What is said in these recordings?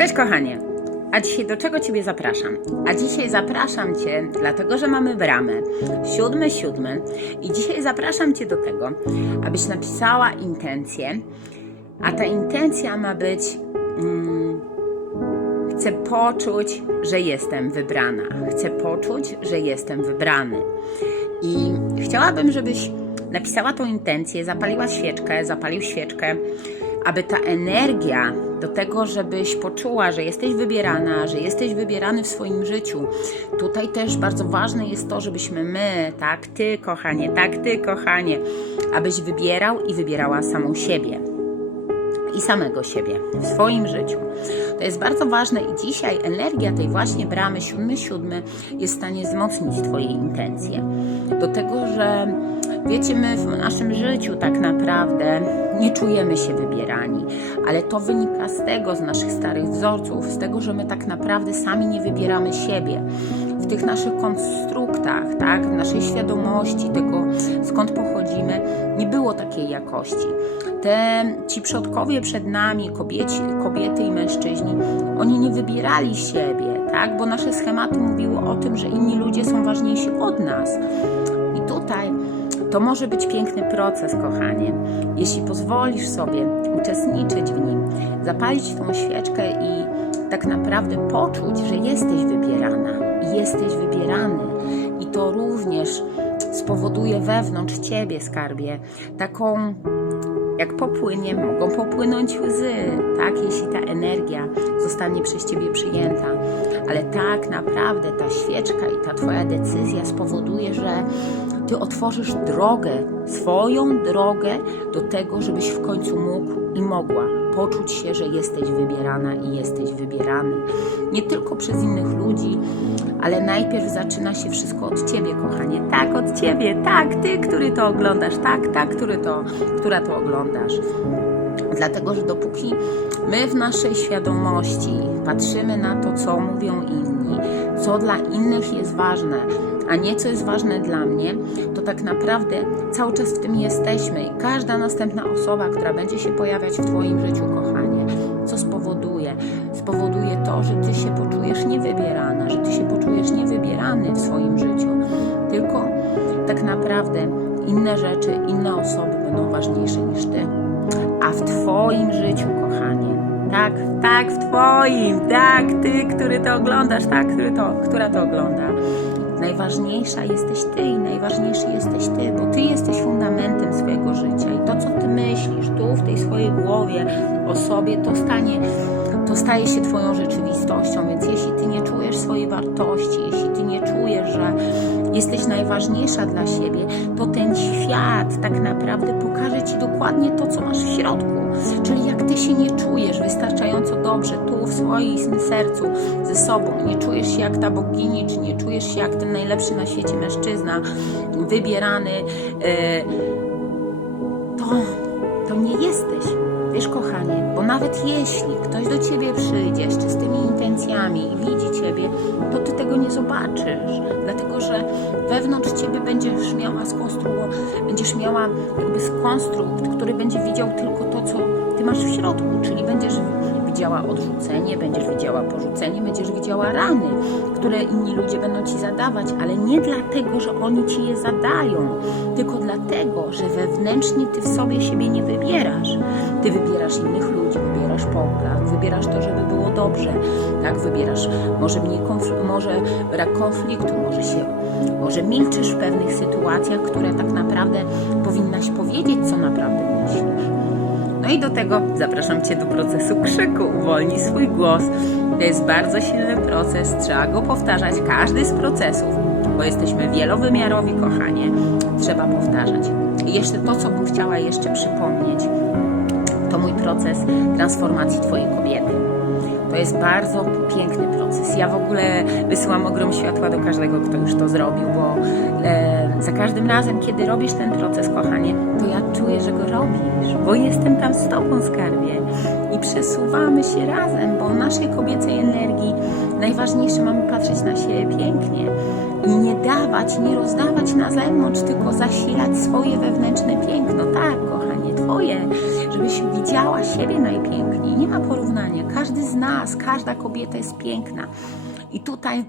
Cześć kochanie. A dzisiaj do czego Ciebie zapraszam? A dzisiaj zapraszam Cię, dlatego że mamy bramę, siódmy, siódmy. I dzisiaj zapraszam Cię do tego, abyś napisała intencję, a ta intencja ma być mm, chcę poczuć, że jestem wybrana, chcę poczuć, że jestem wybrany. I chciałabym, żebyś napisała tą intencję, zapaliła świeczkę, zapalił świeczkę, aby ta energia do tego, żebyś poczuła, że jesteś wybierana, że jesteś wybierany w swoim życiu. Tutaj też bardzo ważne jest to, żebyśmy my, tak ty, kochanie, tak ty, kochanie, abyś wybierał i wybierała samą siebie i samego siebie w swoim życiu. To jest bardzo ważne i dzisiaj energia tej właśnie bramy siódmy siódmy jest w stanie wzmocnić Twoje intencje. Do tego, że wiecie, my w naszym życiu tak naprawdę nie czujemy się wybierani, ale to wynika z tego, z naszych starych wzorców, z tego, że my tak naprawdę sami nie wybieramy siebie. W tych naszych konstruktach, tak, w naszej świadomości tego, skąd pochodzimy, nie było takiej jakości. Te, ci przodkowie przed nami, kobieci, kobiety i mężczyźni, oni nie wybierali siebie, tak, bo nasze schematy mówiły o tym, że inni ludzie są ważniejsi od nas. To może być piękny proces, kochanie, jeśli pozwolisz sobie uczestniczyć w nim, zapalić tą świeczkę i tak naprawdę poczuć, że jesteś wybierana i jesteś wybierany. I to również spowoduje wewnątrz ciebie, skarbie, taką jak popłynie, mogą popłynąć łzy, tak, jeśli ta energia zostanie przez Ciebie przyjęta. Ale tak naprawdę ta świeczka i ta Twoja decyzja spowoduje, że Ty otworzysz drogę, swoją drogę do tego, żebyś w końcu mógł i mogła poczuć się, że jesteś wybierana i jesteś wybierany. Nie tylko przez innych ludzi, ale najpierw zaczyna się wszystko od Ciebie, kochanie. Tak, od Ciebie, tak, Ty, który to oglądasz, tak, tak, który to, która to oglądasz. Dlatego, że dopóki my w naszej świadomości patrzymy na to, co mówią inni, co dla innych jest ważne, a nie co jest ważne dla mnie, to tak naprawdę cały czas w tym jesteśmy i każda następna osoba, która będzie się pojawiać w Twoim życiu, kochanie, co spowoduje? Spowoduje to, że Ty się poczujesz niewybierana, że Ty się poczujesz niewybierany w swoim życiu, tylko tak naprawdę inne rzeczy, inne osoby będą ważniejsze niż Ty. A w Twoim życiu, kochanie, tak, tak, w Twoim, tak, Ty, który to oglądasz, tak, który to, która to ogląda. Najważniejsza jesteś Ty i najważniejszy jesteś Ty, bo Ty jesteś fundamentem swojego życia. I to, co Ty myślisz tu, w tej swojej głowie o sobie, to stanie, to staje się Twoją rzeczywistością, więc jeśli Ty nie czujesz swojej wartości, jeśli Ty nie czujesz, że jesteś najważniejsza dla siebie, to ten świat tak naprawdę pokaże Ci dokładnie to, co masz w środku. Czyli jak Ty się nie czujesz wystarczająco dobrze tu w swoim sercu ze sobą, nie czujesz się jak ta bogini, czy nie czujesz się jak ten najlepszy na świecie mężczyzna, wybierany, yy, to, to nie jesteś. Wiesz, kochanie, nawet jeśli ktoś do ciebie przyjdzie z czystymi intencjami i widzi ciebie, to ty tego nie zobaczysz, dlatego że wewnątrz ciebie będziesz miała skonstruować, będziesz miała jakby konstrukt, który będzie widział tylko to, co ty masz w środku, czyli będziesz widziała odrzucenie, będziesz widziała porzucenie, będziesz widziała rany, które inni ludzie będą ci zadawać, ale nie dlatego, że oni ci je zadają, tylko dlatego, że wewnętrznie ty w sobie siebie nie wybierasz. Ty wybierasz innych ludzi, wybierasz popraw, wybierasz to, żeby było dobrze, tak? Wybierasz może mniej konfl- może brak konfliktu, może się, może milczysz w pewnych sytuacjach, które tak naprawdę powinnaś powiedzieć, co naprawdę myślisz. No i do tego zapraszam Cię do procesu krzyku. Uwolnij swój głos. To jest bardzo silny proces, trzeba go powtarzać, każdy z procesów, bo jesteśmy wielowymiarowi, kochanie. Trzeba powtarzać. I jeszcze to, co bym chciała jeszcze przypomnieć, to mój proces transformacji Twojej kobiety. To jest bardzo piękny proces. Ja w ogóle wysyłam ogrom światła do każdego, kto już to zrobił, bo e, za każdym razem, kiedy robisz ten proces, kochanie, to ja czuję, że go robisz, bo jestem tam z Tobą, skarbie. I przesuwamy się razem, bo naszej kobiecej energii najważniejsze mamy patrzeć na siebie pięknie i nie dawać, nie rozdawać na zewnątrz, tylko zasilać swoje wewnętrzne piękno. Tak, Twoje, żebyś widziała siebie najpiękniej. Nie ma porównania. Każdy z nas, każda kobieta jest piękna. I tutaj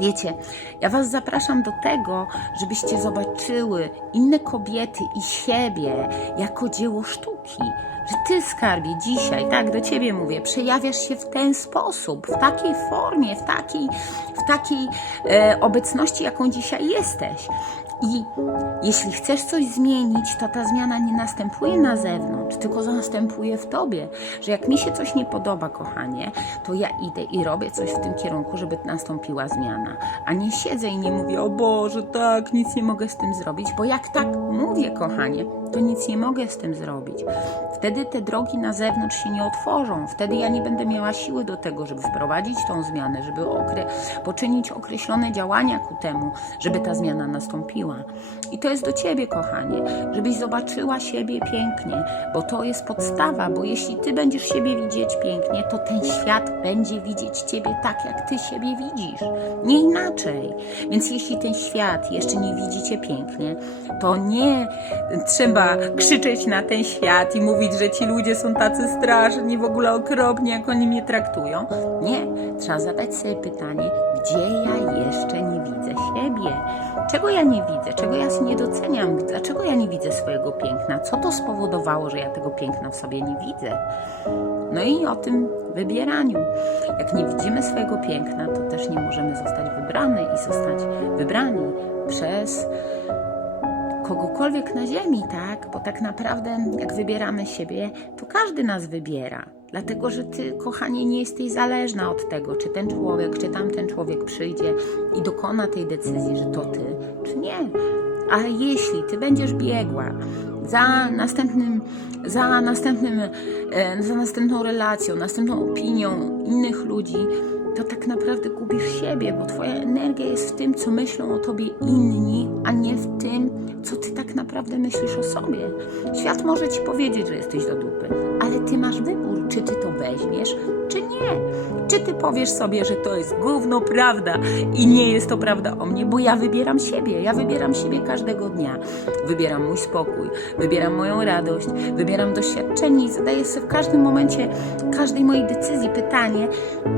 Wiecie, ja Was zapraszam do tego, żebyście zobaczyły inne kobiety i siebie jako dzieło sztuki. Że Ty, skarbie, dzisiaj, tak do Ciebie mówię, przejawiasz się w ten sposób, w takiej formie, w takiej, w takiej e, obecności, jaką dzisiaj jesteś. I jeśli chcesz coś zmienić, to ta zmiana nie następuje na zewnątrz, tylko następuje w tobie. Że jak mi się coś nie podoba, kochanie, to ja idę i robię coś w tym kierunku, żeby nastąpiła zmiana. A nie siedzę i nie mówię, o Boże, tak, nic nie mogę z tym zrobić, bo jak tak mówię, kochanie, to nic nie mogę z tym zrobić. Wtedy te drogi na zewnątrz się nie otworzą. Wtedy ja nie będę miała siły do tego, żeby wprowadzić tą zmianę, żeby okre- poczynić określone działania ku temu, żeby ta zmiana nastąpiła. I to jest do ciebie, kochanie, żebyś zobaczyła siebie pięknie, bo to jest podstawa, bo jeśli ty będziesz siebie widzieć pięknie, to ten świat będzie widzieć ciebie tak, jak ty siebie widzisz. Nie inaczej. Więc jeśli ten świat jeszcze nie widzi cię pięknie, to nie trzeba krzyczeć na ten świat i mówić, że ci ludzie są tacy straszni, w ogóle okropni, jak oni mnie traktują. Nie, trzeba zadać sobie pytanie, gdzie ja jeszcze nie widzę siebie? Czego ja nie widzę? Czego ja nie doceniam? Dlaczego ja nie widzę swojego piękna? Co to spowodowało, że ja tego piękna w sobie nie widzę? No i o tym wybieraniu. Jak nie widzimy swojego piękna, to też nie możemy zostać wybrane i zostać wybrani przez kogokolwiek na ziemi, tak? Bo tak naprawdę, jak wybieramy siebie, to każdy nas wybiera. Dlatego, że ty, kochanie, nie jesteś zależna od tego, czy ten człowiek, czy tamten człowiek przyjdzie i dokona tej decyzji, że to ty, czy nie. Ale jeśli ty będziesz biegła za następnym, za następnym, e, za następną relacją, następną opinią innych ludzi, to tak naprawdę gubisz siebie, bo twoja energia jest w tym, co myślą o tobie inni, a nie w tym, co ty tak naprawdę myślisz o sobie. Świat może ci powiedzieć, że jesteś do dupy, ale ty masz wybór, czy ty to weźmiesz, czy nie. Czy ty powiesz sobie, że to jest gówno prawda i nie jest to prawda o mnie, bo ja wybieram siebie, ja wybieram siebie każdego dnia. Wybieram mój spokój, wybieram moją radość, wybieram doświadczenie i zadaję sobie w każdym momencie, każdej mojej decyzji pytanie,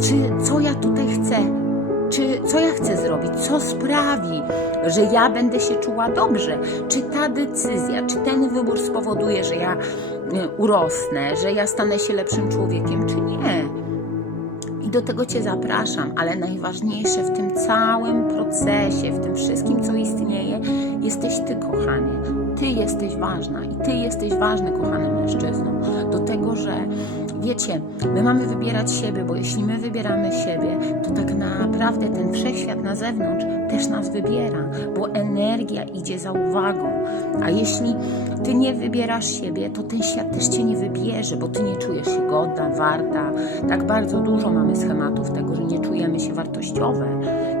czy co ja tutaj chcę, czy co ja chcę zrobić, co sprawi, że ja będę się czuła dobrze, czy ta decyzja, czy ten wybór spowoduje, że ja e, urosnę, że ja stanę się lepszym człowiekiem, czy nie. I do tego Cię zapraszam, ale najważniejsze w tym całym procesie, w tym wszystkim, co istnieje, jesteś Ty, kochanie. Ty jesteś ważna i Ty jesteś ważny, kochany mężczyzną. Do tego, że wiecie, my mamy wybierać siebie, bo jeśli my wybieramy siebie, to tak naprawdę ten wszechświat na zewnątrz też nas wybiera, bo energia idzie za uwagą. A jeśli Ty nie wybierasz siebie, to ten świat też Cię nie wybierze, bo Ty nie czujesz się godna, warta. Tak bardzo dużo mamy schematów tego, że nie czujemy się wartościowe.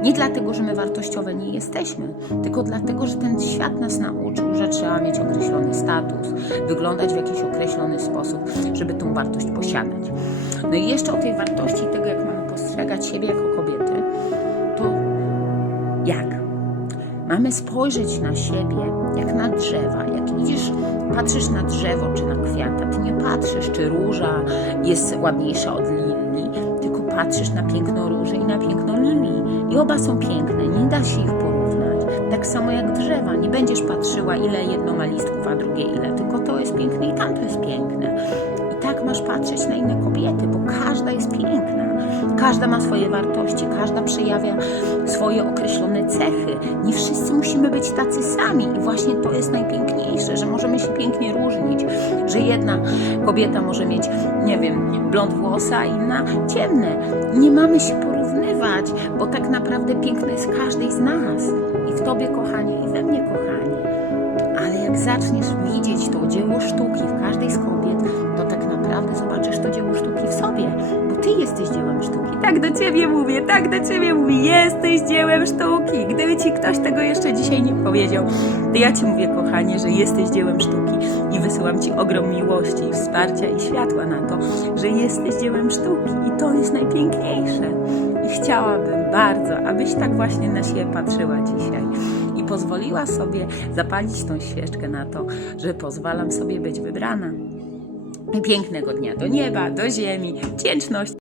Nie dlatego, że my wartościowe nie jesteśmy, tylko dlatego, że ten świat nas nauczył, że trzeba mieć określony status, wyglądać w jakiś określony sposób, żeby tą wartość posiadać. No i jeszcze o tej wartości tego, jak mamy postrzegać siebie jako kobiety, to jak? Mamy spojrzeć na siebie jak na drzewa. Jak idziesz, patrzysz na drzewo czy na kwiata, ty nie patrzysz, czy róża jest ładniejsza od lilii, tylko patrzysz na piękno róży i na piękno lilii. I oba są piękne, nie da się ich porównać. Tak samo jak drzewa. Nie będziesz patrzyła, ile jedno ma listków, a drugie ile, tylko to jest piękne i tamto jest piękne. I tak masz patrzeć na inne kobiety, bo każda jest piękna. Każda ma swoje wartości, każda przejawia swoje określone cechy. Nie wszyscy musimy być tacy sami i właśnie to jest najpiękniejsze, że możemy się pięknie różnić, że jedna kobieta może mieć, nie wiem, blond włosa, a inna ciemne. Nie mamy się porównywać, bo tak naprawdę piękne jest każdej z nas. I w tobie, kochanie, i we mnie, kochanie. Ale jak zaczniesz widzieć to dzieło sztuki w każdej z kobiet, to tak naprawdę zobaczysz to dzieło sztuki w sobie, bo ty jesteś dziełem sztuki. Tak do ciebie mówię, tak do ciebie mówię, jesteś dziełem sztuki. Gdyby ci ktoś tego jeszcze dzisiaj nie powiedział, to ja ci mówię, kochanie, że jesteś dziełem sztuki i wysyłam ci ogrom miłości wsparcia i światła na to, że jesteś dziełem sztuki i to jest najpiękniejsze. I chciałabym bardzo, abyś tak właśnie na siebie patrzyła dzisiaj i pozwoliła sobie zapalić tą świeczkę na to, że pozwalam sobie być wybrana. Pięknego dnia do nieba, do ziemi, wdzięczność.